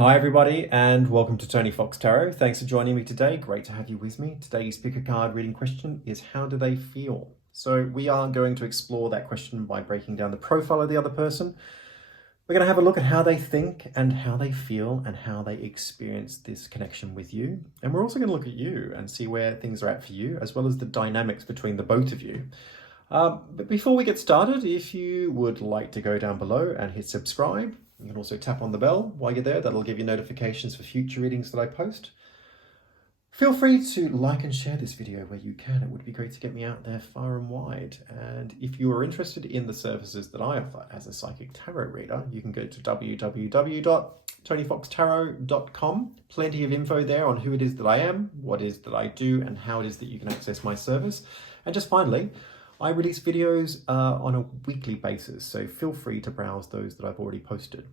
Hi everybody and welcome to Tony Fox Tarot. Thanks for joining me today. Great to have you with me. Today's pick a card reading question is how do they feel? So we are going to explore that question by breaking down the profile of the other person. We're going to have a look at how they think and how they feel and how they experience this connection with you. And we're also going to look at you and see where things are at for you, as well as the dynamics between the both of you. But before we get started, if you would like to go down below and hit subscribe, you can also tap on the bell while you're there. That'll give you notifications for future readings that I post. Feel free to like and share this video where you can. It would be great to get me out there far and wide. And if you are interested in the services that I offer as a psychic tarot reader, you can go to www.tonyfoxtarot.com. Plenty of info there on who it is that I am, what it is that I do, and how it is that you can access my service. And just finally, I release videos on a weekly basis, so feel free to browse those that I've already posted.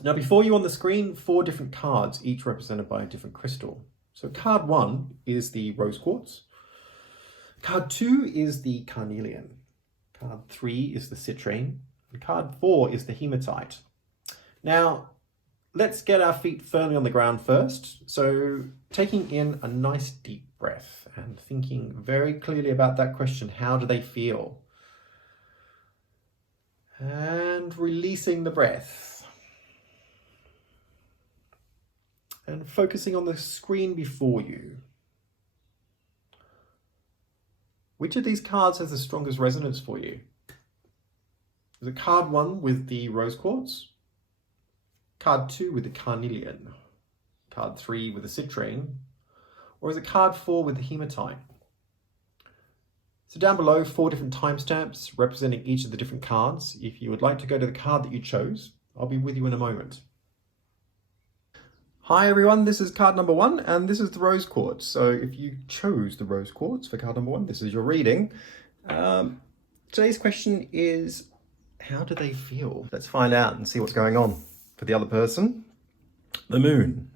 Now, before you on the screen, 4 different cards, each represented by a different crystal. So card 1 is the rose quartz. Card 2 is the carnelian. Card 3 is the citrine. And card 4 is the hematite. Now, let's get our feet firmly on the ground first. So taking in a nice deep breath and thinking very clearly about that question, how do they feel? And releasing the breath. And focusing on the screen before you. Which of these cards has the strongest resonance for you? Is it card 1 with the rose quartz? Card 2 with the carnelian? Card 3 with the citrine? Or is it card 4 with the hematite? So down below, 4 different timestamps representing each of the different cards. If you would like to go to the card that you chose, I'll be with you in a moment. Hi everyone, this is card number 1 and this is the rose quartz. So if you chose the rose quartz for card number 1, this is your reading. Today's question is, how do they feel? Let's find out and see what's going on for the other person. The moon.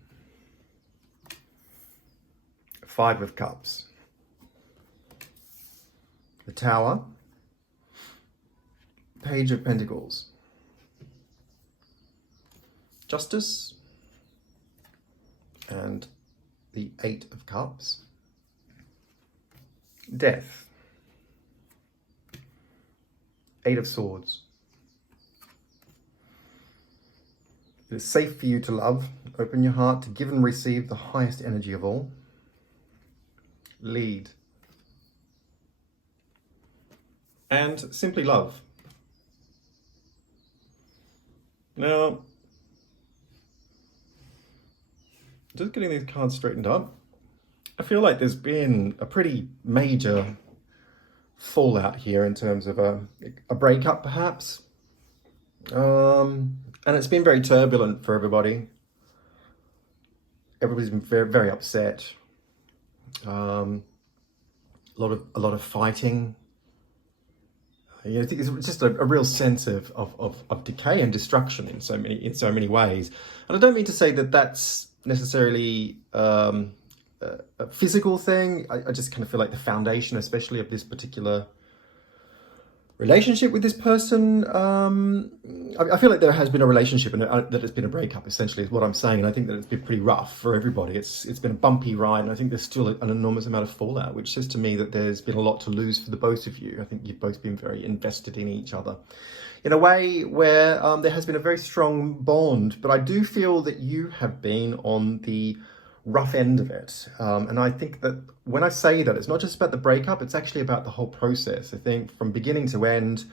5 of cups. The tower. Page of pentacles. Justice. And the 8 of cups. Death. 8 of swords. It is safe for you to love. Open your heart to give and receive the highest energy of all. Lead. And simply love. Now, just getting these cards straightened up, I feel like there's been a pretty major fallout here in terms of a breakup perhaps. And it's been very turbulent for everybody. Everybody's been very, very upset. A lot of fighting. I think it's just a real sense of decay and destruction in so many ways. And I don't mean to say that that's necessarily a physical thing. I just kind of feel like the foundation, especially of this particular relationship with this person, I feel like there has been a relationship and that it's been a breakup, essentially, is what I'm saying. And I think that it's been pretty rough for everybody. It's been a bumpy ride, and I think there's still an enormous amount of fallout, which says to me that there's been a lot to lose for the both of you. I think you've both been very invested in each other in a way where there has been a very strong bond, but I do feel that you have been on the rough end of it. And I think that when I say that, it's not just about the breakup, it's actually about the whole process. I think from beginning to end,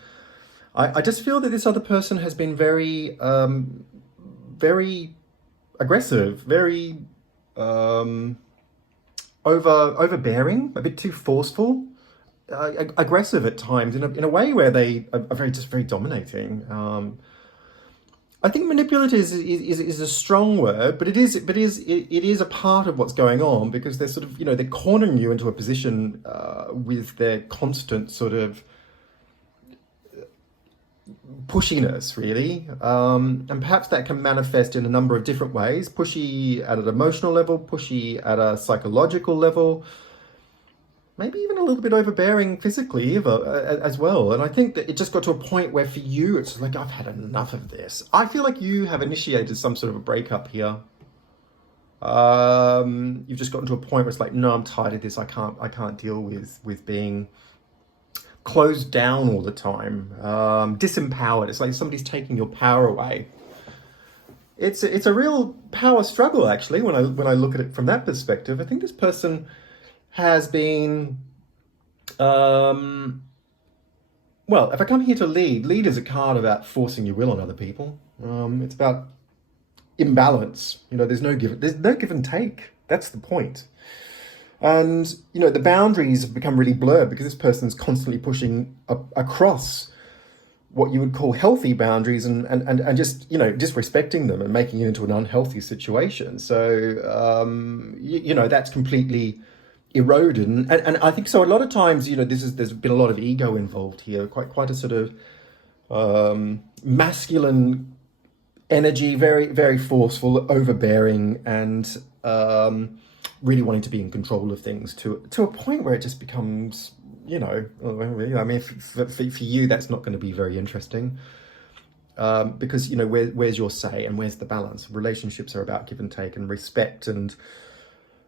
I just feel that this other person has been very, very aggressive, very overbearing, a bit too forceful, aggressive at times in a way where they are very dominating. I think manipulative is a strong word, but it is a part of what's going on, because they're sort of, they're cornering you into a position with their constant sort of pushiness, really. And perhaps that can manifest in a number of different ways. Pushy at an emotional level, pushy at a psychological level. maybe even a little bit overbearing physically as well. And I think that it just got to a point where for you, it's like, I've had enough of this. I feel like you have initiated some sort of a breakup here. You've just gotten to a point where it's like, no, I'm tired of this. I can't deal with being closed down all the time, disempowered. It's like somebody's taking your power away. It's a real power struggle, actually, when I look at it from that perspective. I think this person has been, well, if I come here to lead is a card about forcing your will on other people. It's about imbalance. There's no give and take. That's the point. And, the boundaries have become really blurred because this person's constantly pushing across what you would call healthy boundaries and just, disrespecting them and making it into an unhealthy situation. So, that's completely eroded. And I think so a lot of times, there's been a lot of ego involved here, quite a sort of masculine energy, very, very forceful, overbearing, and really wanting to be in control of things to a point where it just becomes, I mean, for you, that's not going to be very interesting. Because, where's your say and where's the balance? Relationships are about give and take and respect and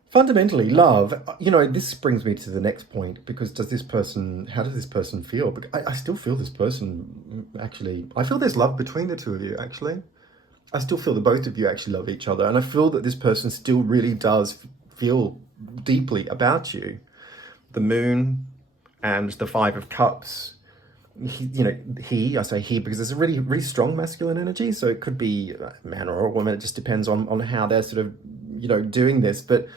fundamentally love. This brings me to the next point, because how does this person feel? Because I still feel this person, actually, I feel there's love between the two of you, actually. I still feel that both of you actually love each other. And I feel that this person still really does feel deeply about you. The Moon and the Five of Cups. I say he because there's a really, really strong masculine energy. So it could be a man or a woman. It just depends on how they're sort of, doing this. But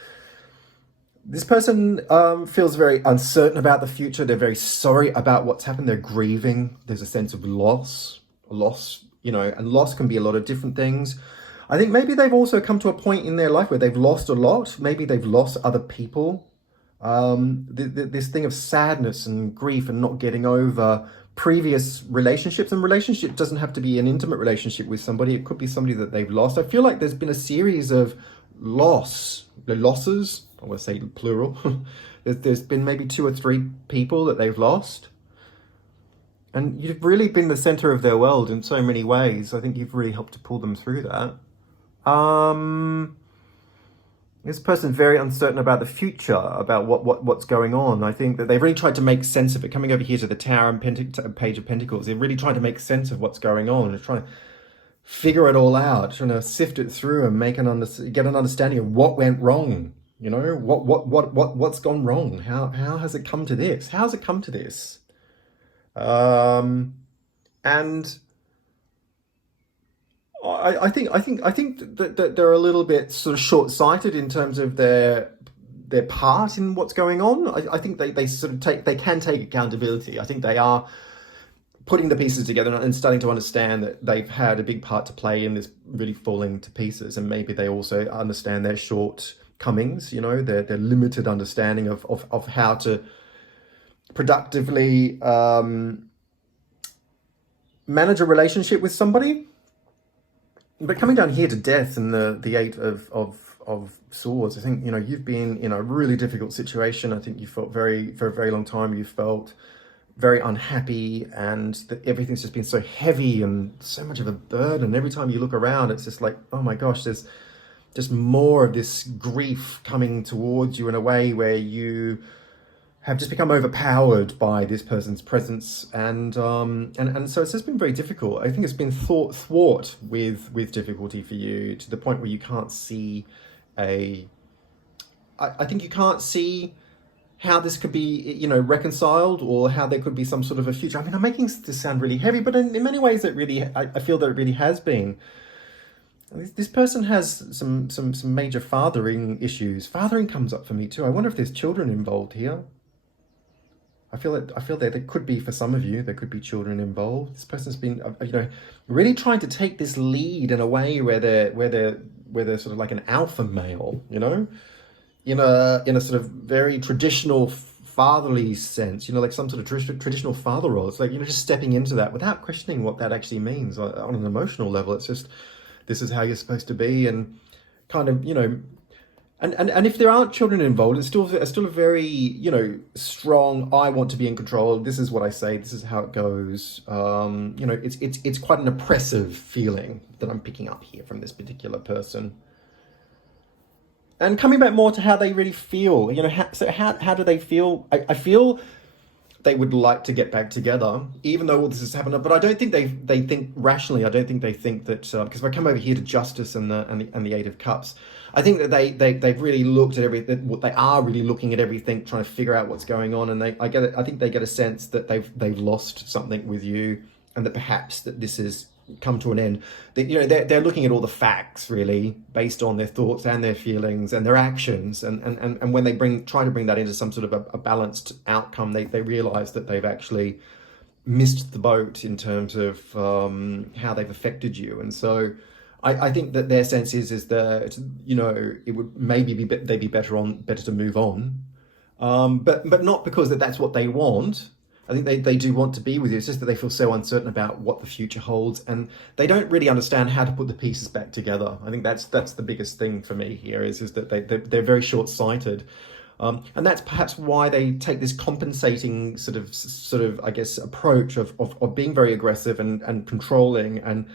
this person feels very uncertain about the future. They're very sorry about what's happened. They're grieving. There's a sense of loss, and loss can be a lot of different things. I think maybe they've also come to a point in their life where they've lost a lot. Maybe they've lost other people. This thing of sadness and grief and not getting over previous relationships. And relationship doesn't have to be an intimate relationship with somebody. It could be somebody that they've lost. I feel like there's been a series of losses. I want to say plural. There's been maybe 2 or 3 people that they've lost. And you've really been the center of their world in so many ways. I think you've really helped to pull them through that. This person's very uncertain about the future, about what's going on. I think that they've really tried to make sense of it. Coming over here to the Tower and Page of Pentacles, they're really trying to make sense of what's going on. They're trying to figure it all out, trying to sift it through and get an understanding of what went wrong. What's gone wrong? How has it come to this? How's it come to this? And I think that they're a little bit sort of short-sighted in terms of their part in what's going on. I think they can take accountability. I think they are putting the pieces together and starting to understand that they've had a big part to play in this really falling to pieces. And maybe they also understand their shortcomings, their limited understanding of how to productively manage a relationship with somebody. But coming down here to Death and the Eight of Swords, I think, you've been in a really difficult situation. I think you felt for a very long time, you felt very unhappy, and that everything's just been so heavy and so much of a burden. Every time you look around, it's just like, oh my gosh, there's just more of this grief coming towards you in a way where you have just become overpowered by this person's presence, and so it's just been very difficult. I think it's been thwart with difficulty for you, to the point where you can't see I think you can't see how this could be, reconciled, or how there could be some sort of a future. I mean, I'm making this sound really heavy, but in many ways, I feel that it really has been. This person has some major fathering issues. Fathering comes up for me too. I wonder if there's children involved here. I feel that there could be, for some of you, there could be children involved. This person's been, really trying to take this lead in a way where they're sort of like an alpha male, in a sort of very traditional fatherly sense, like some sort of traditional father role. It's like, just stepping into that without questioning what that actually means on an emotional level. It's just, this is how you're supposed to be, and kind of, And if there aren't children involved, it's still a very, strong, I want to be in control. This is what I say. This is how it goes. It's quite an oppressive feeling that I'm picking up here from this particular person. And coming back more to how they really feel, how do they feel? I feel they would like to get back together, even though all this has happened. But I don't think they think rationally. I don't think they think that, because if I come over here to justice and the Eight of Cups, I think that they've really looked at everything. What they are really looking at everything, trying to figure out what's going on, and I think they get a sense that they've lost something with you, and that perhaps that this has come to an end. That they're looking at all the facts really based on their thoughts and their feelings and their actions, and when they try to bring that into some sort of a balanced outcome, they realize that they've actually missed the boat in terms of how they've affected you. And so I think that their sense is that it would maybe they'd be better to move on, but not because that's what they want. I think they do want to be with you. It's just that they feel so uncertain about what the future holds, and they don't really understand how to put the pieces back together. I think that's the biggest thing for me here is that they're very short-sighted, and that's perhaps why they take this compensating sort of I guess approach of being very aggressive and controlling, and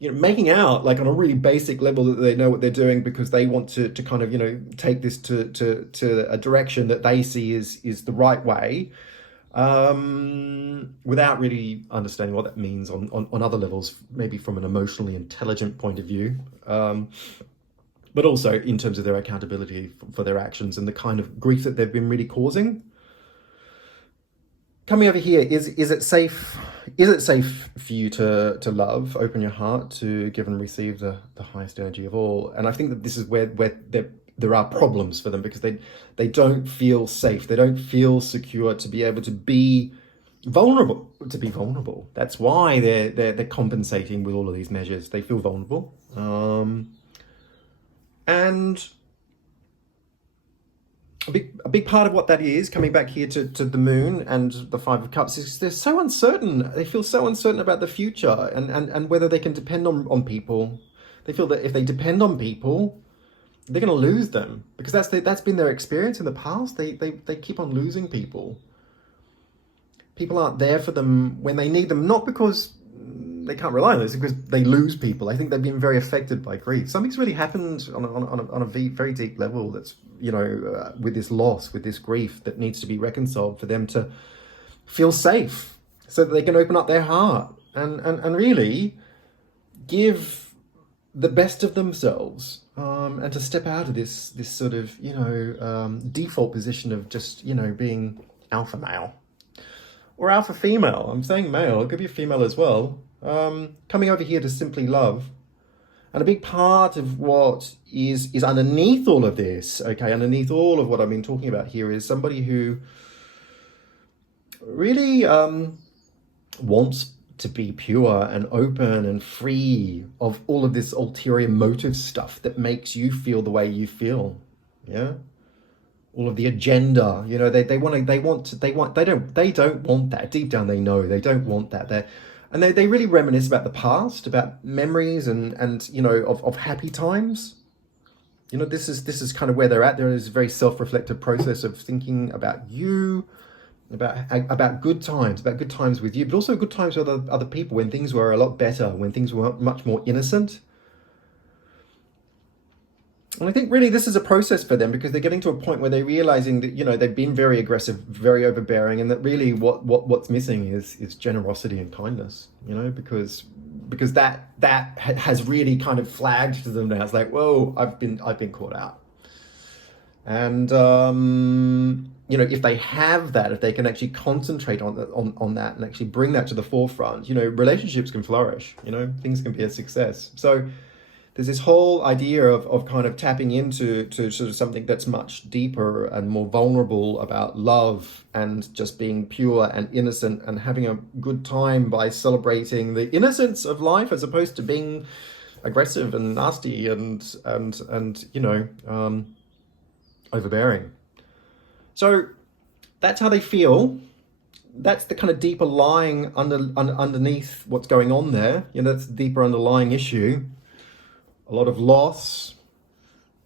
making out like on a really basic level that they know what they're doing, because they want to kind of take this to a direction that they see is the right way. Without really understanding what that means on other levels, maybe from an emotionally intelligent point of view, but also in terms of their accountability for their actions and the kind of grief that they've been really causing. Coming over here, is it safe? Is it safe for you to love, open your heart to give and receive the highest energy of all? And I think that this is where there are problems for them, because they don't feel safe. They don't feel secure to be able to be vulnerable. That's why they're compensating with all of these measures. They feel vulnerable. And a big part of what that is, coming back here to the moon and the Five of Cups, is they're so uncertain. They feel so uncertain about the future and whether they can depend on people. They feel that if they depend on people, they're going to lose them, because that's been their experience in the past. They keep on losing people. People aren't there for them when they need them, not because they can't rely on this, because they lose people. I think they've been very affected by grief. Something's really happened on a very deep level that's, with this loss, with this grief, that needs to be reconciled for them to feel safe, so that they can open up their heart and really give the best of themselves, and to step out of this sort of default position of just being alpha male or alpha female. I'm saying male, it could be a female as well. Coming over here to simply love, and a big part of what is underneath all of this, underneath all of what I've been talking about here, is somebody who really wants to be pure and open and free of all of this ulterior motive stuff that makes you feel the way you feel. Yeah, all of the agenda. They don't want that. Deep down, they know they don't want that. They really reminisce about the past, about memories and of happy times. This is kind of where they're at. There is a very self-reflective process of thinking about you, about good times with you, but also good times with other people, when things were a lot better, when things were much more innocent. And I think really this is a process for them, because they're getting to a point where they're realizing that they've been very aggressive, very overbearing, and that really what's missing is generosity and kindness. Because that has really kind of flagged to them now. It's like, whoa, I've been caught out. And if they have that, if they can actually concentrate on that and actually bring that to the forefront, relationships can flourish. Things can be a success. So there's this whole idea of kind of tapping into sort of something that's much deeper and more vulnerable about love, and just being pure and innocent and having a good time by celebrating the innocence of life, as opposed to being aggressive and nasty and overbearing. So that's how they feel. That's the kind of deeper lying underneath what's going on there. That's the deeper underlying issue. A lot of loss,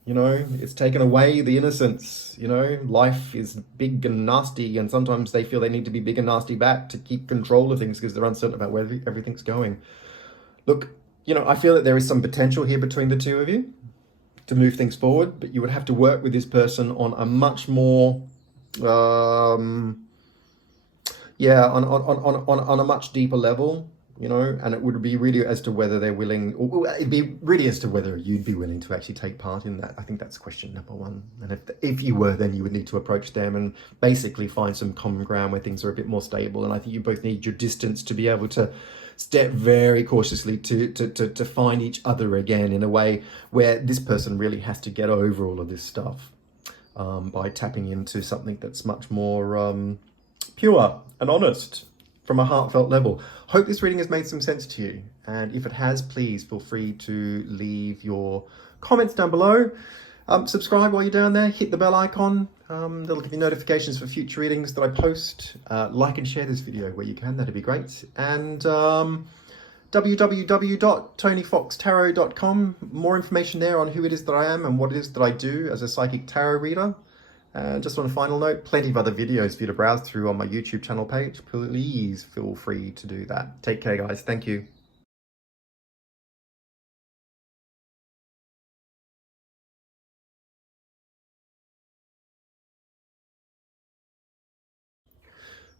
You know, it's taken away the innocence. You know, life is big and nasty, and sometimes they feel they need to be big and nasty back to keep control of things because they're uncertain about where everything's going. Look, you know, I feel that there is some potential here between the two of you to move things forward, but you would have to work with this person on a much more, on a much deeper level, you know, and it would be really as to whether they're willing, or it'd be really as to whether you'd be willing to actually take part in that. I think that's question number one. And if you were, then you would need to approach them and basically find some common ground where things are a bit more stable. And I think you both need your distance to be able to step very cautiously to find each other again in a way where this person really has to get over all of this stuff by tapping into something that's much more pure and honest from a heartfelt level. Hope this reading has made some sense to you, and if it has, please feel free to leave your comments down below. Subscribe while you're down there, hit the bell icon, that'll give you notifications for future readings that I post. Like and share this video where you can, that'd be great. And www.tonyfoxtarot.com, more information there on who it is that I am and what it is that I do as a psychic tarot reader. And just on a final note, plenty of other videos for you to browse through on my YouTube channel page. Please feel free to do that. Take care, guys. Thank you.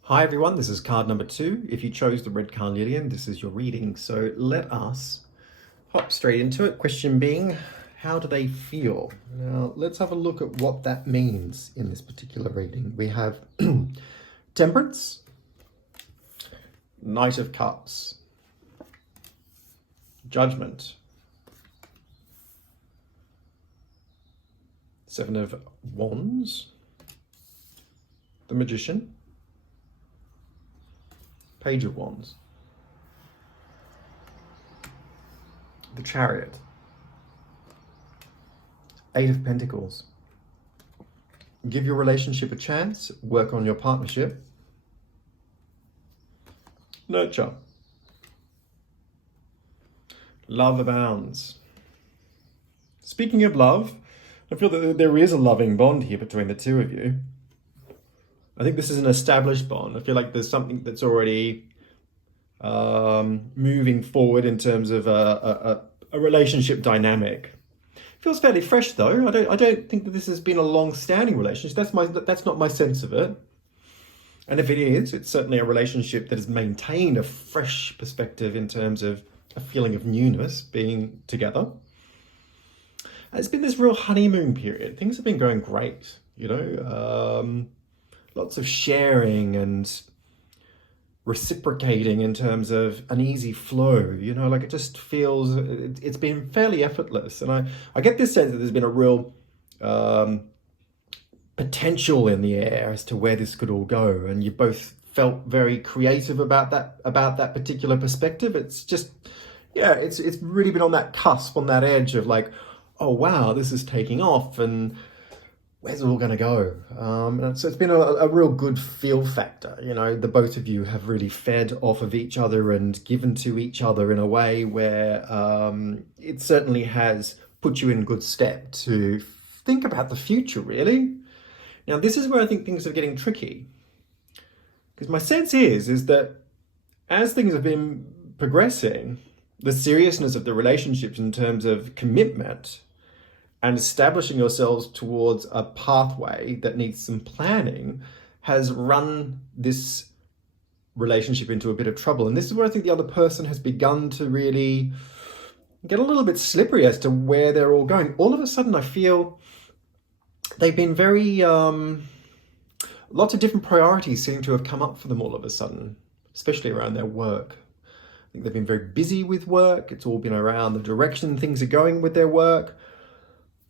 Hi everyone, this is card number 2. If you chose the red Carnelian, this is your reading. So let us hop straight into it. Question being, how do they feel? Now let's have a look at what that means in this particular reading. We have Temperance, Knight of Cups, Judgment, Seven of Wands, the Magician, Page of Wands, the Chariot, Eight of Pentacles. Give your relationship a chance, work on your partnership. Nurture. Love abounds. Speaking of love, I feel that there is a loving bond here between the two of you. I think this is an established bond. I feel like there's something that's already moving forward in terms of a relationship dynamic. Feels fairly fresh though. I don't think that this has been a long-standing relationship. That's not my sense of it. And if it is, it's certainly a relationship that has maintained a fresh perspective in terms of a feeling of newness being together. And it's been this real honeymoon period. Things have been going great, you know. Lots of sharing and reciprocating in terms of an easy flow, you know, like it just feels, it's been fairly effortless. And I get this sense that there's been a real potential in the air as to where this could all go. And you both felt very creative about that particular perspective. It's just, yeah, it's really been on that cusp, on that edge of like, oh wow, this is taking off and where's it all going to go? And so it's been a real good feel factor. You know, the both of you have really fed off of each other and given to each other in a way where it certainly has put you in good step to think about the future, really. Now, this is where I think things are getting tricky. Because my sense is that as things have been progressing, the seriousness of the relationships in terms of commitment and establishing yourselves towards a pathway that needs some planning has run this relationship into a bit of trouble. And this is where I think the other person has begun to really get a little bit slippery as to where they're all going. All of a sudden, I feel they've been very, lots of different priorities seem to have come up for them all of a sudden, especially around their work. I think they've been very busy with work. It's all been around the direction things are going with their work.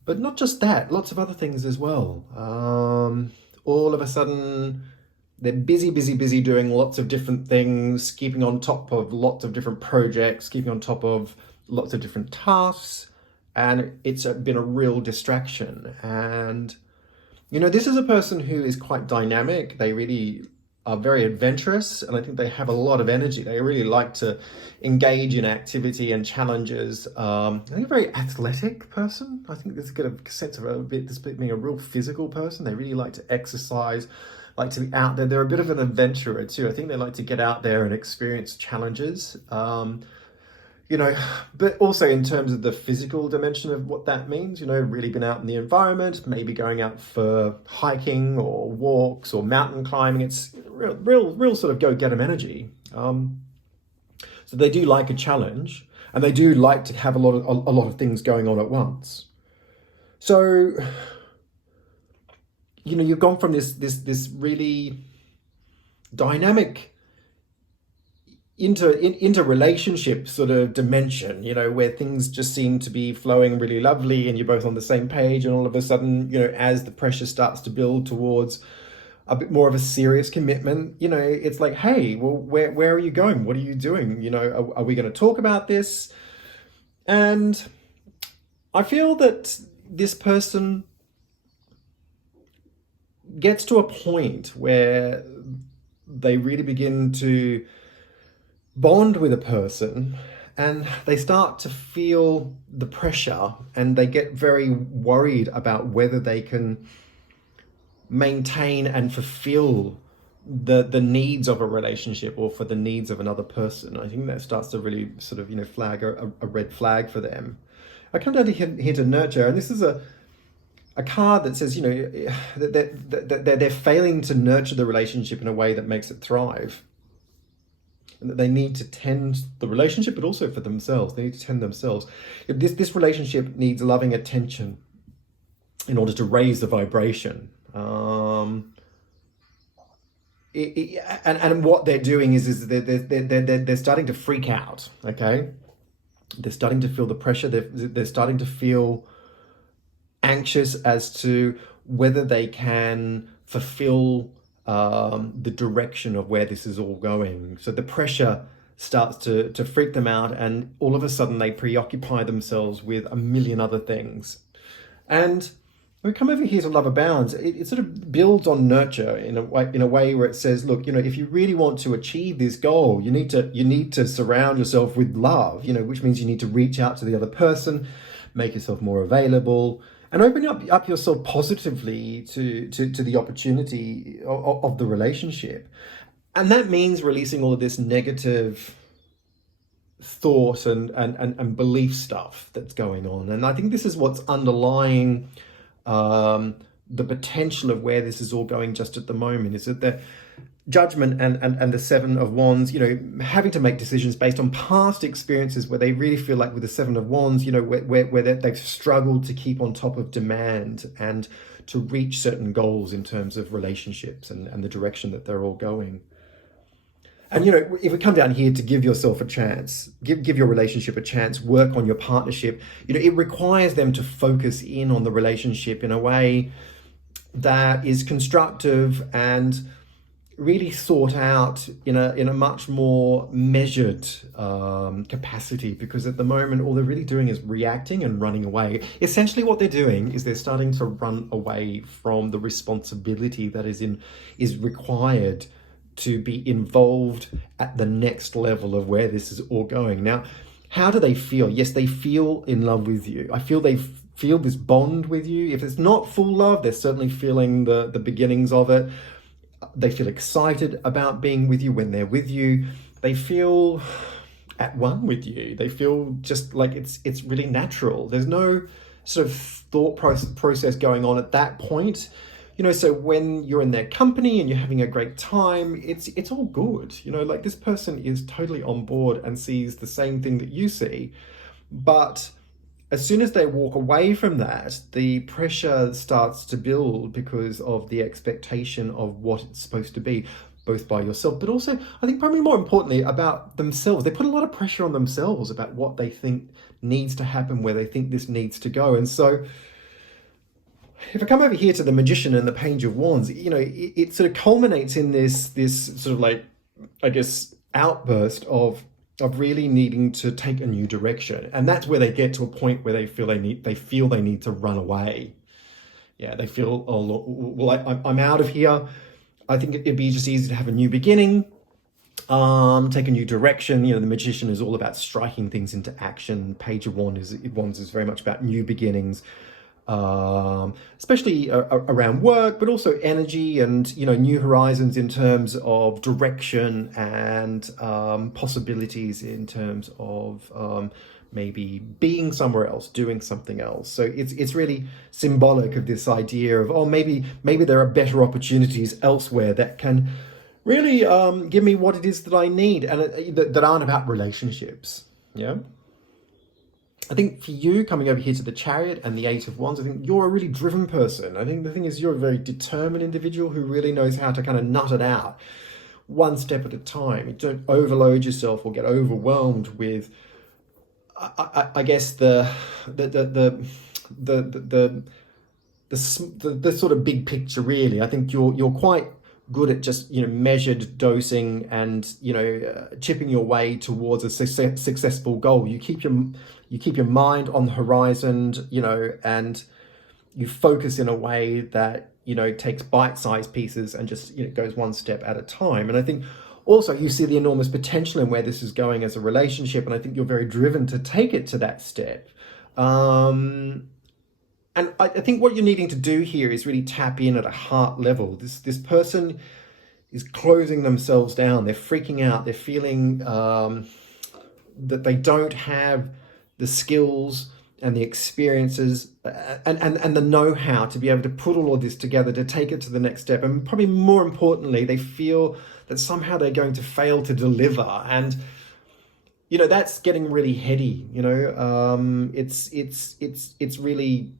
But not just that, lots of other things as well. All of a sudden, they're busy doing lots of different things, keeping on top of lots of different projects, keeping on top of lots of different tasks. And it's been a real distraction. And, you know, this is a person who is quite dynamic. They really are very adventurous, and I think they have a lot of energy. They really like to engage in activity and challenges. I think a very athletic person. I think there's got a sense of this being a real physical person. They really like to exercise, like to be out there. They're a bit of an adventurer too. I think they like to get out there and experience challenges. But also in terms of the physical dimension of what that means, really been out in the environment, maybe going out for hiking or walks or mountain climbing. It's real sort of go-get-em energy. So they do like a challenge, and they do like to have a lot of things going on at once. So, you've gone from this really dynamic interrelationship sort of dimension, where things just seem to be flowing really lovely and you're both on the same page, and all of a sudden, as the pressure starts to build towards a bit more of a serious commitment, it's like, hey, well, where are you going? What are you doing? Are we going to talk about this? And I feel that this person gets to a point where they really begin to bond with a person, and they start to feel the pressure, and they get very worried about whether they can maintain and fulfill the needs of a relationship or for the needs of another person. I think that starts to really sort of flag a red flag for them. I come down to here to nurture, and this is a card that says that they're failing to nurture the relationship in a way that makes it thrive. And that they need to tend the relationship, but also for themselves. They need to tend themselves. This relationship needs loving attention in order to raise the vibration. And what they're doing is they're starting to freak out. Okay, they're starting to feel the pressure. They're starting to feel anxious as to whether they can fulfill the direction of where this is all going. So the pressure starts to freak them out, and all of a sudden they preoccupy themselves with a million other things. And we come over here to Love Abounds. It sort of builds on nurture in a way where it says, look, if you really want to achieve this goal, you need to surround yourself with love, which means you need to reach out to the other person, make yourself more available, and open up yourself positively to the opportunity of the relationship. And that means releasing all of this negative thought and belief stuff that's going on. And I think this is what's underlying the potential of where this is all going just at the moment, is that the Judgment and the Seven of Wands, having to make decisions based on past experiences where they really feel like with the Seven of Wands, where they've struggled to keep on top of demand and to reach certain goals in terms of relationships and the direction that they're all going. And, if we come down here to give yourself a chance, give your relationship a chance, work on your partnership, it requires them to focus in on the relationship in a way that is constructive and really thought out in a much more measured capacity, because at the moment all they're really doing is reacting and running away. Essentially what they're doing is they're starting to run away from the responsibility that is required to be involved at the next level of where this is all going. Now, how do they feel? Yes, they feel in love with you. I feel they feel this bond with you. If it's not full love, they're certainly feeling the beginnings of it. They feel excited about being with you when they're with you. They feel at one with you. They feel just like it's really natural. There's no sort of thought process going on at that point. So when you're in their company and you're having a great time, it's all good. Like this person is totally on board and sees the same thing that you see. But as soon as they walk away from that, the pressure starts to build because of the expectation of what it's supposed to be, both by yourself, but also, I think probably more importantly, about themselves. They put a lot of pressure on themselves about what they think needs to happen, where they think this needs to go. And so if I come over here to the Magician and the Page of Wands, it sort of culminates in this sort of like, I guess, outburst of really needing to take a new direction. And that's where they get to a point where they feel they need to run away. Yeah, they feel, oh, look, well, I'm out of here. I think it'd be just easy to have a new beginning, take a new direction. You know, the magician is all about striking things into action. Page of Wands is very much about new beginnings, especially around work, but also energy and, you know, new horizons in terms of direction and possibilities in terms of maybe being somewhere else, doing something else. So it's really symbolic of this idea of, oh, maybe there are better opportunities elsewhere that can really give me what it is that I need, and that aren't about relationships. Yeah. I think for you, coming over here to the Chariot and the Eight of Wands, I think you're a really driven person. I think the thing is, you're a very determined individual who really knows how to kind of nut it out one step at a time. You don't overload yourself or get overwhelmed with, I guess, the sort of big picture. Really, I think you're quite good at just, you know, measured dosing and, you know, chipping your way towards a successful goal. You keep your mind on the horizon, you know, and you focus in a way that, you know, takes bite-sized pieces and just, you know, goes one step at a time. And I think also you see the enormous potential in where this is going as a relationship, and I think you're very driven to take it to that step. And I think what you're needing to do here is really tap in at a heart level. This person is closing themselves down. They're freaking out. They're feeling that they don't have the skills and the experiences and the know-how to be able to put all of this together to take it to the next step. And probably more importantly, they feel that somehow they're going to fail to deliver. And, you know, that's getting really heady. You know, it's really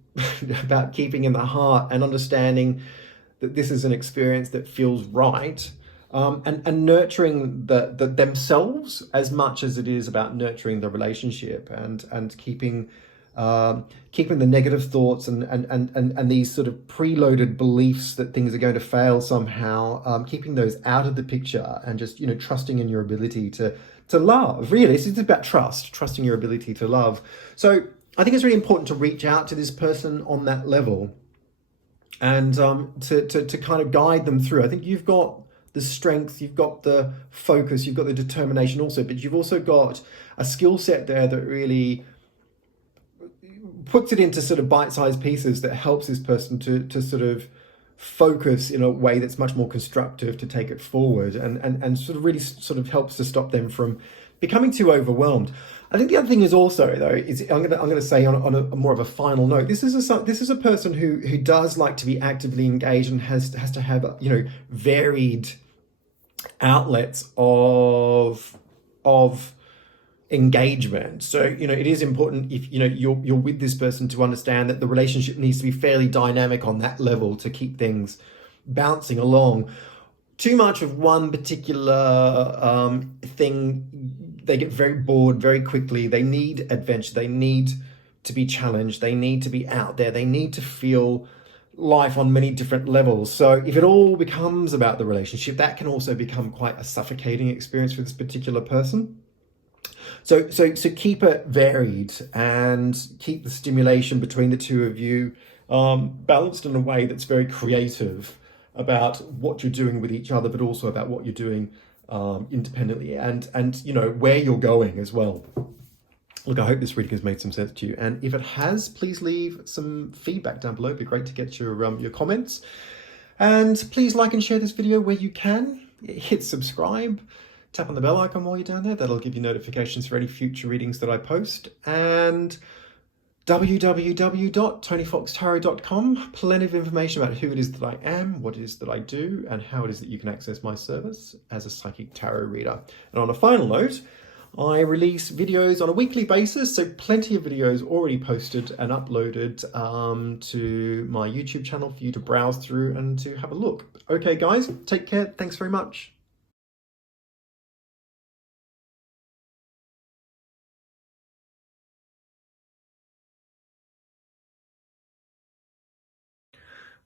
about keeping in the heart and understanding that this is an experience that feels right, and nurturing the themselves as much as it is about nurturing the relationship, and keeping the negative thoughts and these sort of preloaded beliefs that things are going to fail somehow, keeping those out of the picture, and just, you know, trusting in your ability to love. Really, it's about trusting your ability to love. So I think it's really important to reach out to this person on that level, and to kind of guide them through. I think you've got the strength, you've got the focus, you've got the determination also, but you've also got a skill set there that really puts it into sort of bite-sized pieces that helps this person to sort of focus in a way that's much more constructive to take it forward, and sort of really sort of helps to stop them from becoming too overwhelmed. I think the other thing is also, though, is I'm gonna say on a more of a final note, this is a person who does like to be actively engaged and has to have, you know, varied outlets of engagement. So, you know, it is important, if, you know, you're with this person, to understand that the relationship needs to be fairly dynamic on that level to keep things bouncing along. Too much of one particular thing, they get very bored very quickly. They need adventure. They need to be challenged. They need to be out there. They need to feel life on many different levels. So if it all becomes about the relationship, that can also become quite a suffocating experience for this particular person. So keep it varied, and keep the stimulation between the two of you balanced in a way that's very creative about what you're doing with each other, but also about what you're doing independently, and you know, where you're going as well. Look, I hope this reading has made some sense to you, and if it has, please leave some feedback down below. It'd be great to get your comments, and please like and share this video where you can. Hit subscribe, tap on the bell icon while you're down there. That'll give you notifications for any future readings that I post. And www.tonyfoxtarot.com. Plenty of information about who it is that I am, what it is that I do, and how it is that you can access my service as a psychic tarot reader. And on a final note, I release videos on a weekly basis, so plenty of videos already posted and uploaded to my YouTube channel for you to browse through and to have a look. Okay, guys, take care. Thanks very much.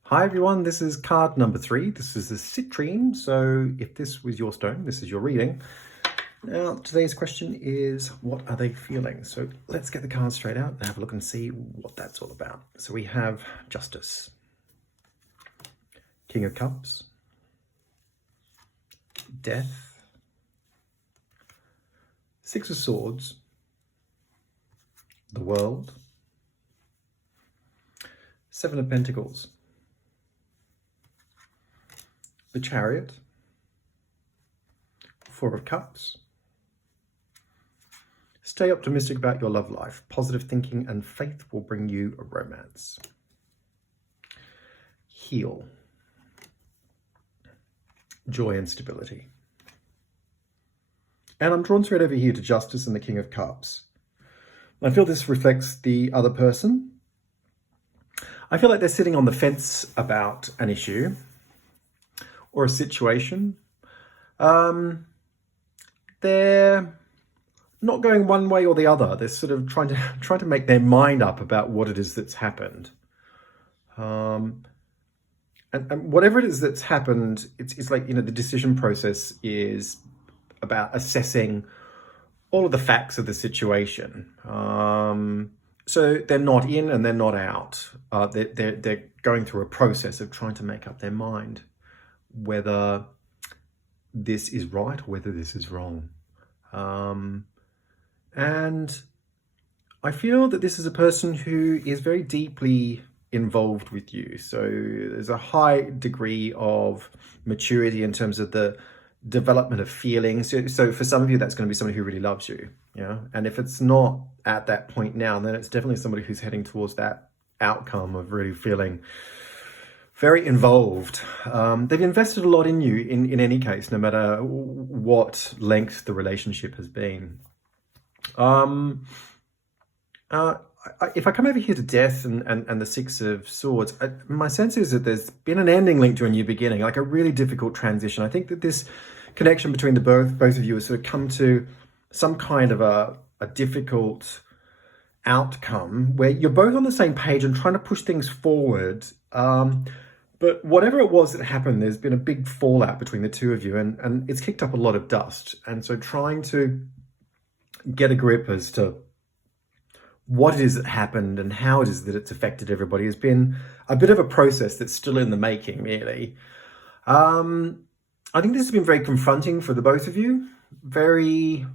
Hi everyone, this is card number 3. This is the Citrine. So if this was your stone, this is your reading. Now, today's question is, what are they feeling? So let's get the cards straight out and have a look and see what that's all about. So we have Justice, King of Cups, Death, Six of Swords, the World, Seven of Pentacles, the Chariot, Four of Cups. Stay optimistic about your love life. Positive thinking and faith will bring you a romance. Heal, joy and stability. And I'm drawn straight over here to Justice and the King of Cups. I feel this reflects the other person. I feel like they're sitting on the fence about an issue or a situation. They're not going one way or the other. They're sort of trying to make their mind up about what it is that's happened. And whatever it is that's happened, it's like, the decision process is about assessing all of the facts of the situation. So they're not in and they're not out. They're going through a process of trying to make up their mind whether this is right or whether this is wrong. And I feel that this is a person who is very deeply involved with you. So there's a high degree of maturity in terms of the development of feelings. So for some of you, that's going to be somebody who really loves you. And if it's not at that point now, then it's definitely somebody who's heading towards that outcome of really feeling very involved. They've invested a lot in you in any case, no matter what length the relationship has been. If I come over here to Death and the Six of Swords, my sense is that there's been an ending linked to a new beginning, like a really difficult transition. I think that this connection between the both of you has sort of come to some kind of a difficult outcome where you're both on the same page and trying to push things forward. But whatever it was that happened, there's been a big fallout between the two of you, and it's kicked up a lot of dust. And so trying to get a grip as to what it is that happened and how it is that it's affected everybody has been a bit of a process that's still in the making, really. I think this has been very confronting for the both of you, very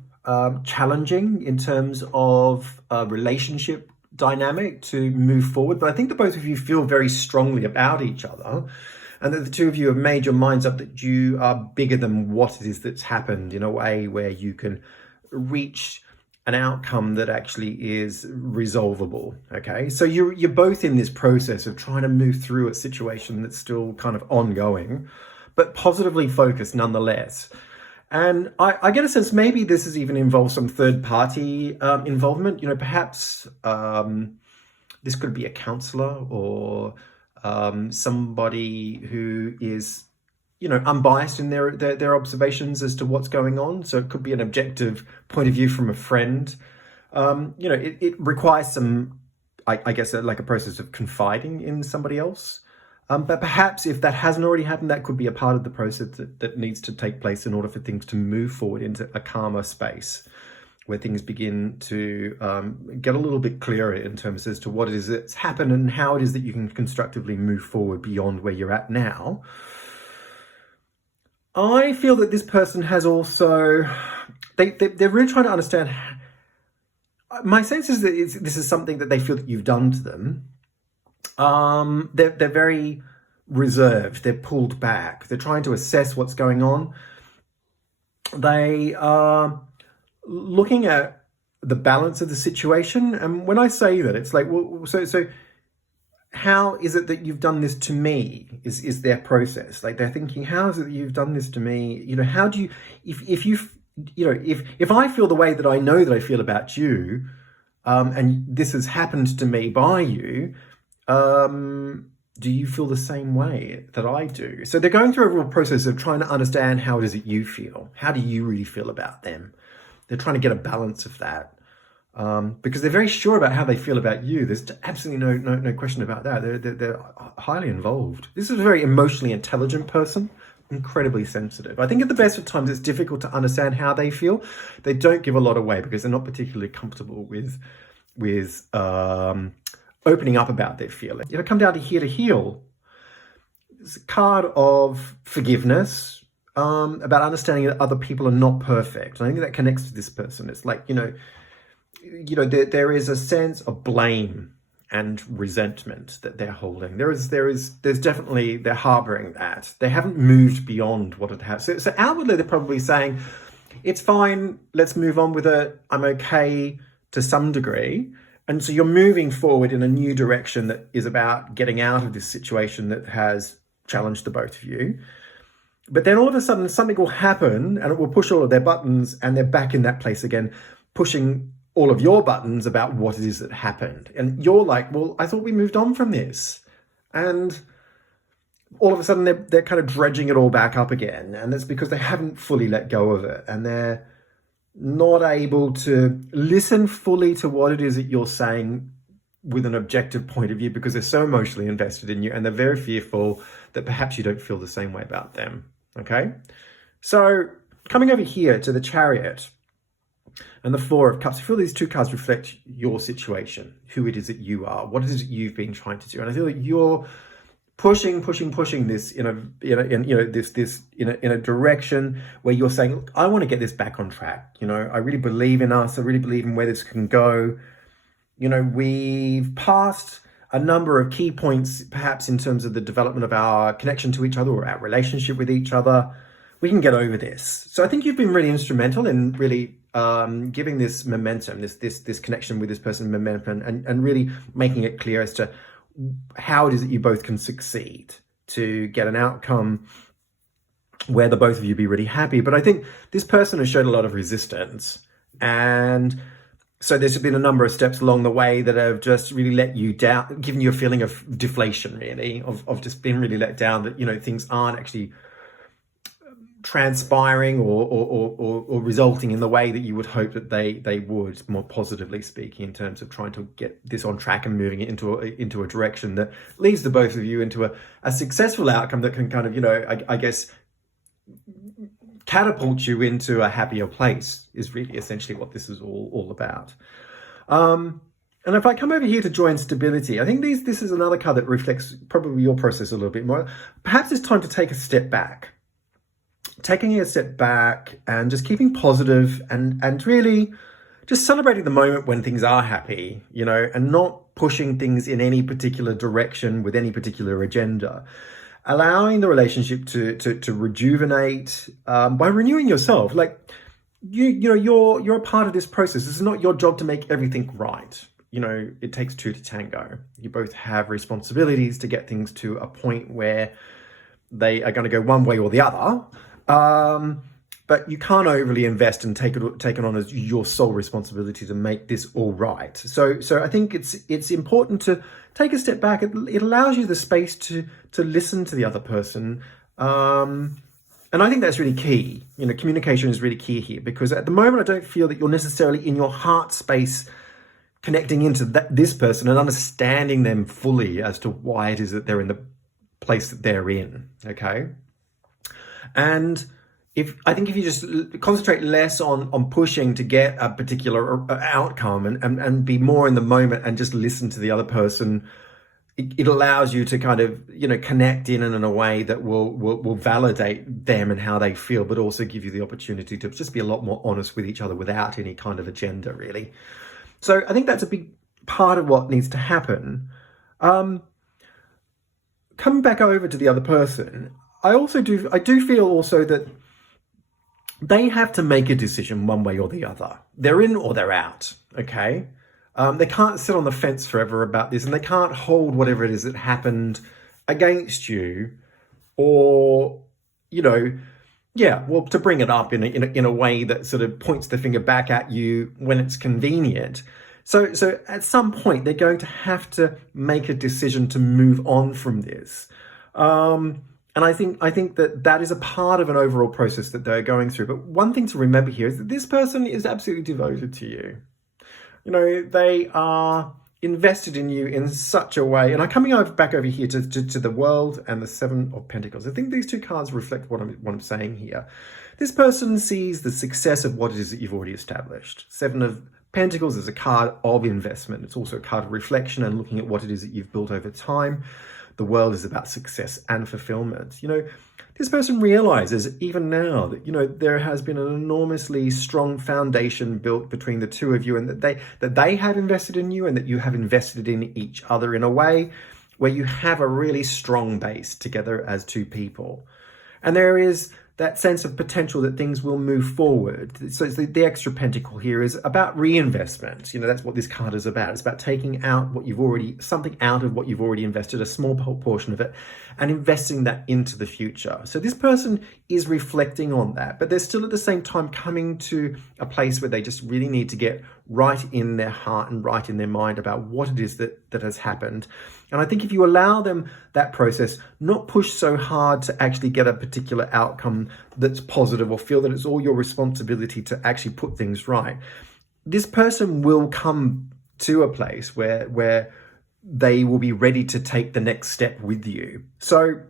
challenging in terms of a relationship dynamic to move forward. But I think the both of you feel very strongly about each other, and that the two of you have made your minds up that you are bigger than what it is that's happened, in a way where you can reach an outcome that actually is resolvable. Okay, so you're both in this process of trying to move through a situation that's still kind of ongoing, but positively focused nonetheless. And I get a sense maybe this has even involved some third-party involvement. Perhaps this could be a counselor or somebody who is, unbiased in their observations as to what's going on. So it could be an objective point of view from a friend. It requires some, I guess, like a process of confiding in somebody else. But perhaps if that hasn't already happened, that could be a part of the process that needs to take place in order for things to move forward into a calmer space where things begin to get a little bit clearer in terms as to what it is that's happened and how it is that you can constructively move forward beyond where you're at now. I feel that this person has also, they're really trying to understand. My sense is that this is something that they feel that you've done to them. They're very reserved. They're pulled back. They're trying to assess what's going on. They are looking at the balance of the situation. And when I say that, it's like, well, so how is it that you've done this to me? Is their process. Like they're thinking, how is it that you've done this to me? How do you, if I feel the way that I know that I feel about you, and this has happened to me by you, do you feel the same way that I do? So they're going through a real process of trying to understand how it is that you feel. How do you really feel about them? They're trying to get a balance of that. Because they're very sure about how they feel about you. There's absolutely no question about that. They're highly involved. This is a very emotionally intelligent person, incredibly sensitive. I think at the best of times it's difficult to understand how they feel. They don't give a lot away because they're not particularly comfortable with opening up about their feelings. If I come down to here to heal, it's a card of forgiveness, about understanding that other people are not perfect. And I think that connects with this person. It's like, there is a sense of blame and resentment that they're holding. There's definitely, they're harboring that. They haven't moved beyond what it has. So outwardly, they're probably saying, it's fine, let's move on with it. I'm okay to some degree. And so you're moving forward in a new direction that is about getting out of this situation that has challenged the both of you. But then all of a sudden something will happen and it will push all of their buttons and they're back in that place again, pushing all of your buttons about what it is that happened. And you're like, well, I thought we moved on from this. And all of a sudden they're kind of dredging it all back up again. And that's because they haven't fully let go of it. And they're not able to listen fully to what it is that you're saying with an objective point of view, because they're so emotionally invested in you and they're very fearful that perhaps you don't feel the same way about them. Okay? So coming over here to the Chariot and the Four of Cups, I feel these two cards reflect your situation, who it is that you are, what it is that you've been trying to do. And I feel that you're pushing this in a direction where you're saying, look, I want to get this back on track. I really believe in us. I really believe in where this can go. We've passed a number of key points, perhaps in terms of the development of our connection to each other or our relationship with each other. We can get over this. So I think you've been really instrumental in really giving this momentum, this connection with this person momentum, and really making it clear as to how it is that you both can succeed to get an outcome where the both of you be really happy. But I think this person has showed a lot of resistance, and so there's been a number of steps along the way that have just really let you down, given you a feeling of deflation, really, of just being really let down, that things aren't actually transpiring or resulting in the way that you would hope that they would, more positively speaking, in terms of trying to get this on track and moving it into a direction that leads the both of you into a successful outcome that can kind of, I guess, catapult you into a happier place, is really essentially what this is all about. And if I come over here to Joy and Stability, I think this is another card that reflects probably your process a little bit more. Perhaps it's time to take a step back. Taking a step back and just keeping positive and really just celebrating the moment when things are happy, and not pushing things in any particular direction with any particular agenda. Allowing the relationship to rejuvenate by renewing yourself. Like you're a part of this process. This is not your job to make everything right. It takes two to tango. You both have responsibilities to get things to a point where they are going to go one way or the other. But you can't overly invest and take it on as your sole responsibility to make this all right. So I think it's important to take a step back. It allows you the space to listen to the other person. And I think that's really key. Communication is really key here, because at the moment, I don't feel that you're necessarily in your heart space connecting into this person and understanding them fully as to why it is that they're in the place that they're in. Okay. And I think if you just concentrate less on pushing to get a particular outcome and be more in the moment and just listen to the other person, it allows you to kind of, connect in a way that will validate them and how they feel, but also give you the opportunity to just be a lot more honest with each other without any kind of agenda, really. So I think that's a big part of what needs to happen. Coming back over to the other person, I do feel also that they have to make a decision one way or the other. They're in or they're out, okay? They can't sit on the fence forever about this, and they can't hold whatever it is that happened against you, or, to bring it up in a way that sort of points the finger back at you when it's convenient. So at some point, they're going to have to make a decision to move on from this. And I think that is a part of an overall process that they're going through. But one thing to remember here is that this person is absolutely devoted to you. They are invested in you in such a way. And I'm coming back over here to the World and the Seven of Pentacles. I think these two cards reflect what I'm saying here. This person sees the success of what it is that you've already established. Seven of Pentacles is a card of investment. It's also a card of reflection and looking at what it is that you've built over time. the world is about success and fulfillment. This person realizes even now that, there has been an enormously strong foundation built between the two of you, and that they have invested in you and that you have invested in each other in a way where you have a really strong base together as two people. And there is that sense of potential that things will move forward. So the extra pentacle here is about reinvestment. That's what this card is about. It's about taking out something out of what you've already invested, a small portion of it, and investing that into the future. So this person is reflecting on that, but they're still at the same time coming to a place where they just really need to get right in their heart and right in their mind about what it is that has happened. And I think if you allow them that process, not push so hard to actually get a particular outcome that's positive or feel that it's all your responsibility to actually put things right, this person will come to a place where they will be ready to take the next step with you. So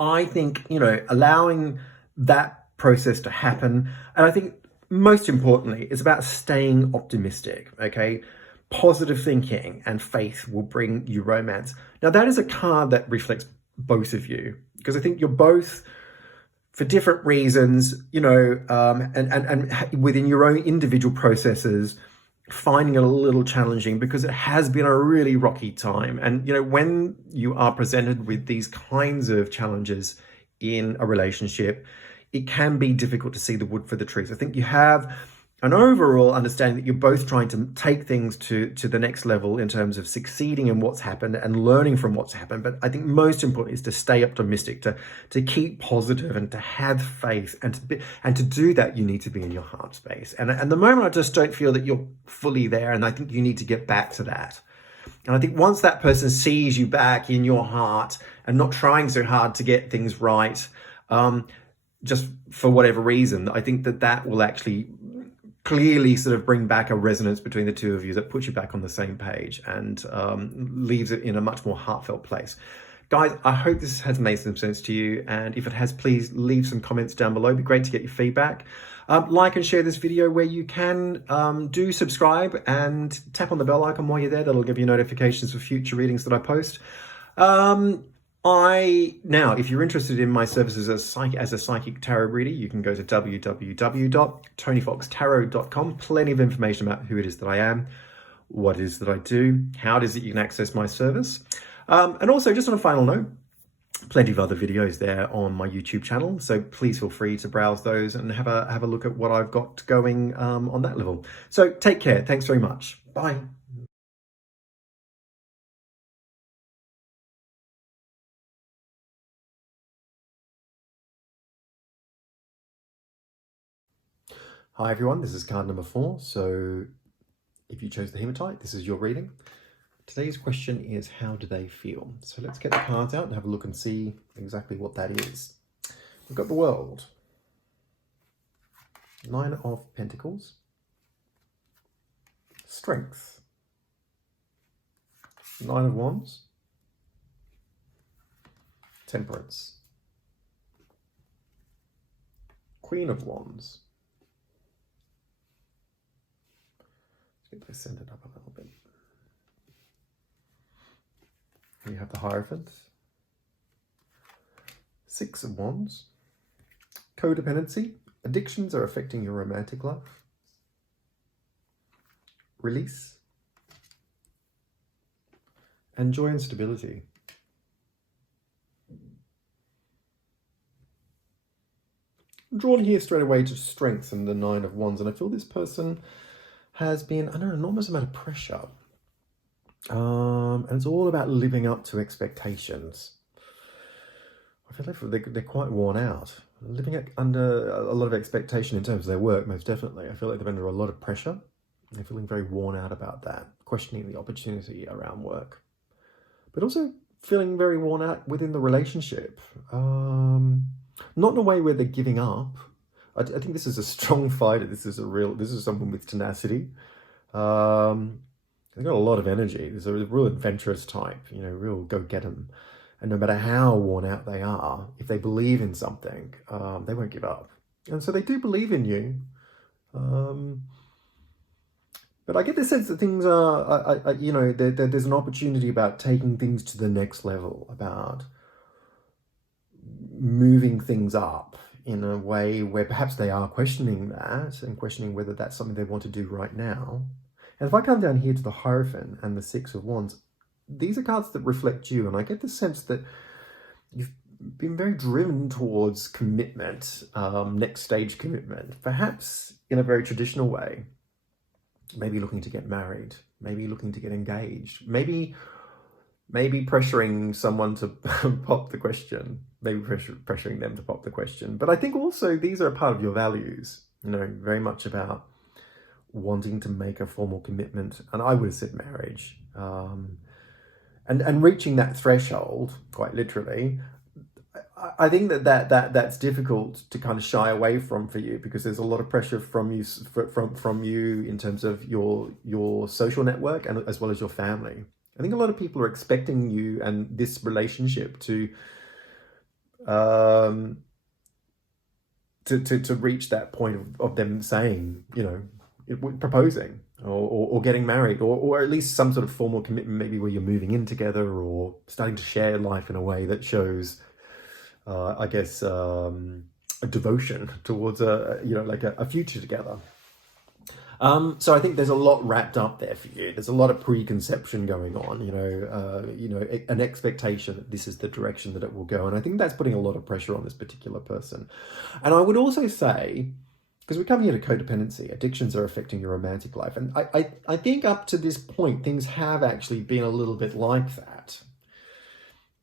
I think, allowing that process to happen, and I think most importantly, it's about staying optimistic, okay? Positive thinking and faith will bring you romance. Now, that is a card that reflects both of you, because I think you're both, for different reasons, and within your own individual processes, finding it a little challenging because it has been a really rocky time. And, when you are presented with these kinds of challenges in a relationship, it can be difficult to see the wood for the trees. I think you have an overall understanding that you're both trying to take things to the next level in terms of succeeding in what's happened and learning from what's happened. But I think most important is to stay optimistic, to keep positive and to have faith. And to do that, you need to be in your heart space. And at the moment, I just don't feel that you're fully there. And I think you need to get back to that. And I think once that person sees you back in your heart and not trying so hard to get things right, just for whatever reason, I think that will actually clearly sort of bring back a resonance between the two of you that puts you back on the same page and leaves it in a much more heartfelt place. Guys, I hope this has made some sense to you. And if it has, please leave some comments down below. It'd be great to get your feedback. Like and share this video where you can. Do subscribe and tap on the bell icon while you're there. That'll give you notifications for future readings that I post. Now, if you're interested in my services as a psychic tarot reader, you can go to www.tonyfoxtarot.com. Plenty of information about who it is that I am, what it is that I do, how it is that you can access my service. And also, just on a final note, plenty of other videos there on my YouTube channel. So please feel free to browse those and have a look at what I've got going on that level. So take care. Thanks very much. Bye. Hi everyone, this is card number 4. So if you chose the Hematite, this is your reading. Today's question is, how do they feel? So let's get the cards out and have a look and see exactly what that is. We've got the World, 9 of Pentacles, Strength, 9 of Wands, Temperance, Queen of Wands. Get this centered up a little bit. You have the Hierophant, 6 of Wands, Codependency, addictions are affecting your romantic life, Release, and Joy and Stability. I'm drawn here straight away to Strength and the 9 of Wands, and I feel this person has been under an enormous amount of pressure. And it's all about living up to expectations. I feel like they're quite worn out. Living under a lot of expectation in terms of their work, most definitely. I feel like they're under a lot of pressure. They're feeling very worn out about that, questioning the opportunity around work. But also feeling very worn out within the relationship. Not in a way where they're giving up. I think this is a strong fighter. This is someone with tenacity. They've got a lot of energy. There's a real adventurous type, real go-get-em. And no matter how worn out they are, if they believe in something, they won't give up. And so they do believe in you. But But I get the sense that things are, there's an opportunity about taking things to the next level, about moving things up in a way where perhaps they are questioning that and questioning whether that's something they want to do right now. And if I come down here to the Hierophant and the Six of Wands, these are cards that reflect you, and I get the sense that you've been very driven towards commitment, next stage commitment, perhaps in a very traditional way. Maybe looking to get married, maybe looking to get engaged, maybe pressuring someone to pop the question, maybe pressuring them to pop the question. But I think also these are a part of your values, very much about wanting to make a formal commitment. And I would have said marriage, and reaching that threshold, quite literally. I think that's difficult to kind of shy away from for you, because there's a lot of pressure from you in terms of your social network and as well as your family. I think a lot of people are expecting you and this relationship to reach that point of them saying, proposing or getting married, or at least some sort of formal commitment, maybe where you're moving in together or starting to share life in a way that shows, a devotion towards a future together. So I think there's a lot wrapped up there for you. There's a lot of preconception going on, an expectation that this is the direction that it will go. And I think that's putting a lot of pressure on this particular person. And I would also say, because we come here to codependency, addictions are affecting your romantic life. And I think up to this point, things have actually been a little bit like that.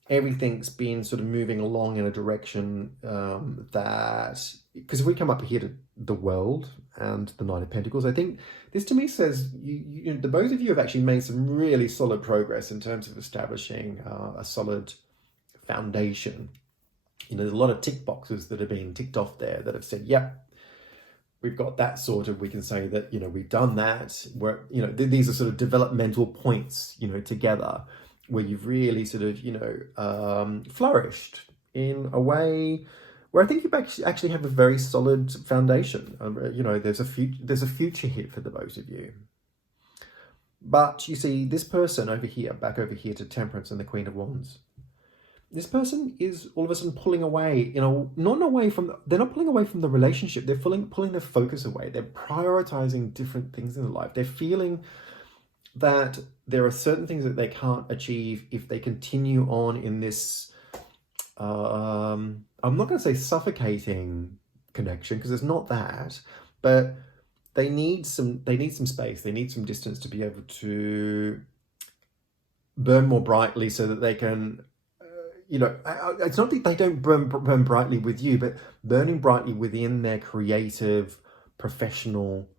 Everything's been sort of moving along in a direction that, because if we come up here to the World and the Knight of Pentacles, I think this to me says the both of you have actually made some really solid progress in terms of establishing a solid foundation. There's a lot of tick boxes that have been ticked off there that have said, yep, we've got that sorted. We can say that, we've done that. These are sort of developmental points, together, where you've really sort of, flourished in a way where I think you actually have a very solid foundation. There's a future here for the both of you. But you see, this person over here, back over here to Temperance and the Queen of Wands, this person is all of a sudden pulling away, they're not pulling away from the relationship. They're pulling their focus away. They're prioritizing different things in their life. They're feeling that there are certain things that they can't achieve if they continue on in this, I'm not going to say suffocating connection, because it's not that, but they need some space. They need some distance to be able to burn more brightly so that they can, it's not that they don't burn brightly with you, but burning brightly within their creative, professional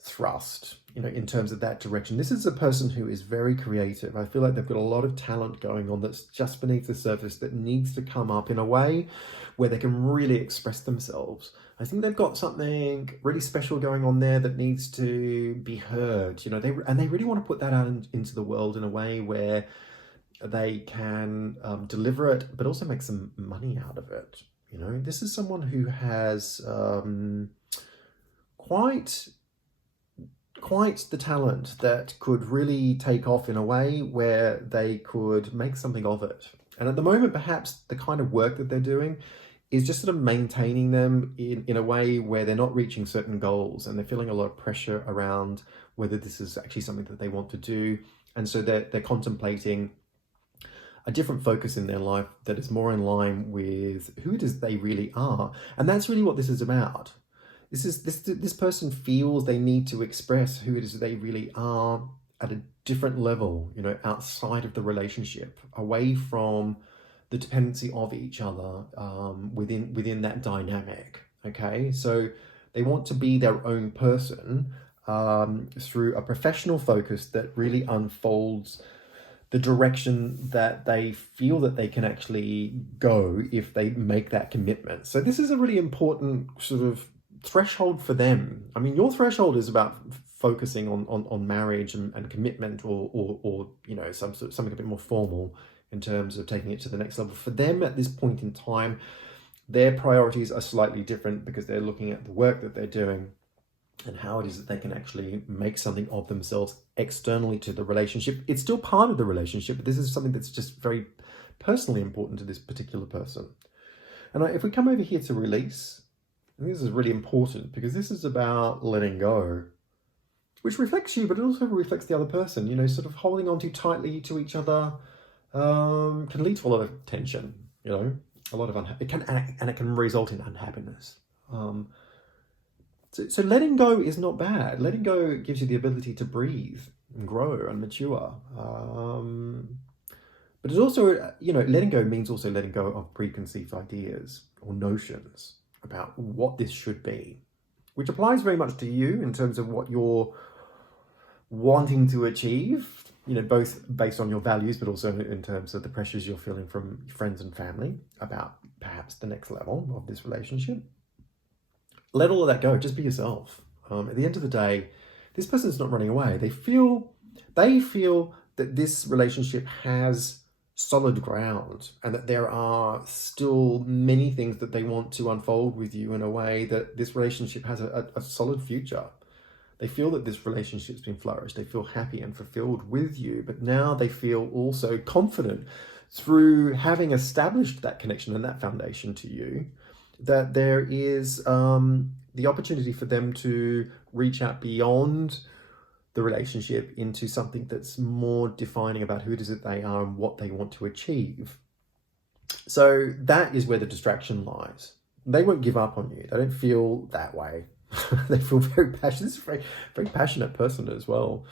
thrust, in terms of that direction. This is a person who is very creative. I feel like they've got a lot of talent going on that's just beneath the surface that needs to come up in a way where they can really express themselves. I think they've got something really special going on there that needs to be heard. They really want to put that out into the world in a way where they can deliver it, but also make some money out of it. This is someone who has quite the talent that could really take off in a way where they could make something of it. And at the moment, perhaps the kind of work that they're doing is just sort of maintaining them in a way where they're not reaching certain goals, and they're feeling a lot of pressure around whether this is actually something that they want to do. And so they're contemplating a different focus in their life that is more in line with who it is they really are. And that's really what this is about. This person feels they need to express who it is they really are at a different level, outside of the relationship, away from the dependency of each other, within that dynamic. Okay, so they want to be their own person through a professional focus that really unfolds the direction that they feel that they can actually go if they make that commitment. So this is a really important sort of threshold for them. I mean, your threshold is about focusing on marriage and commitment, or something a bit more formal in terms of taking it to the next level. For them at this point in time, their priorities are slightly different because they're looking at the work that they're doing and how it is that they can actually make something of themselves externally to the relationship. It's still part of the relationship, but this is something that's just very personally important to this particular person. And if we come over here to release, and this is really important because this is about letting go, which reflects you, but it also reflects the other person. You know, sort of holding on too tightly to each other can lead to a lot of tension, you know, a lot of it can result in unhappiness. So letting go is not bad. Letting go gives you the ability to breathe and grow and mature. But it's also, you know, letting go means also letting go of preconceived ideas or notions about what this should be, which applies very much to you in terms of what you're wanting to achieve, you know, both based on your values, but also in terms of the pressures you're feeling from friends and family about perhaps the next level of this relationship. Let all of that go. Just be yourself. At the end of the day, this person's not running away. They feel that this relationship has solid ground and that there are still many things that they want to unfold with you in a way that this relationship has a solid future. They feel that this relationship's been flourished. They feel happy and fulfilled with you, but now they feel also confident through having established that connection and that foundation to you, that there is the opportunity for them to reach out beyond the relationship into something that's more defining about who it is that they are and what they want to achieve. So that is where the distraction lies. They won't give up on you. They don't feel that way. They feel very passionate. This is a very, very passionate person as well.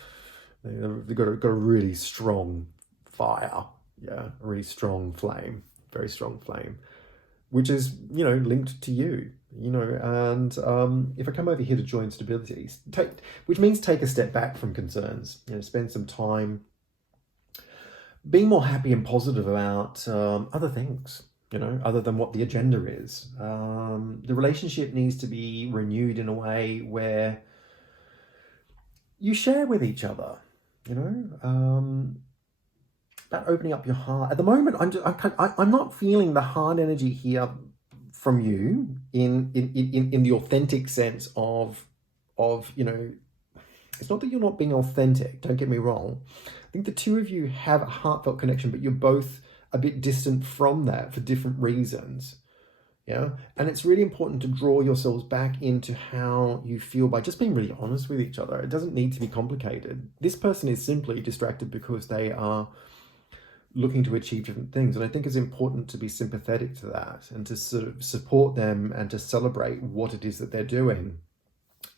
They've got a really strong fire. Yeah, a really strong flame, very strong flame, which is, you know, linked to you, you know. And if I come over here to joy and stability, which means take a step back from concerns, you know, spend some time being more happy and positive about other things, you know, other than what the agenda is. The relationship needs to be renewed in a way where you share with each other, you know, about opening up your heart. At the moment, I'm not feeling the heart energy here from you in the authentic sense of, you know, it's not that you're not being authentic, don't get me wrong. I think the two of you have a heartfelt connection, but you're both a bit distant from that for different reasons. Yeah. And it's really important to draw yourselves back into how you feel by just being really honest with each other. It doesn't need to be complicated. This person is simply distracted because they are looking to achieve different things. And I think it's important to be sympathetic to that and to sort of support them and to celebrate what it is that they're doing.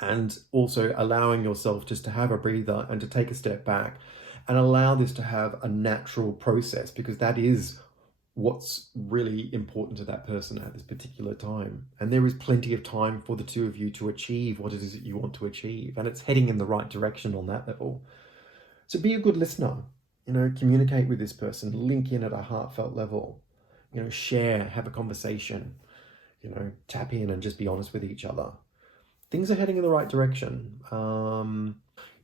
And also allowing yourself just to have a breather and to take a step back and allow this to have a natural process, because that is what's really important to that person at this particular time. And there is plenty of time for the two of you to achieve what it is that you want to achieve. And it's heading in the right direction on that level. So be a good listener, you know, communicate with this person, link in at a heartfelt level, you know, share, have a conversation, you know, tap in and just be honest with each other. Things are heading in the right direction.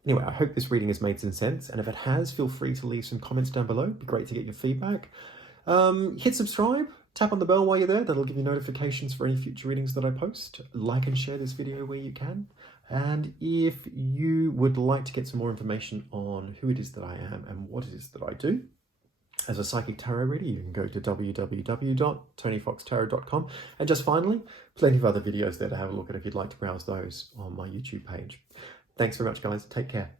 Anyway, I hope this reading has made some sense. And if it has, feel free to leave some comments down below. It'd be great to get your feedback. Hit subscribe, tap on the bell while you're there. That'll give you notifications for any future readings that I post. Like and share this video where you can. And if you would like to get some more information on who it is that I am and what it is that I do, as a psychic tarot reader, you can go to www.tonyfoxtarot.com. And just finally, plenty of other videos there to have a look at if you'd like to browse those on my YouTube page. Thanks very much, guys. Take care.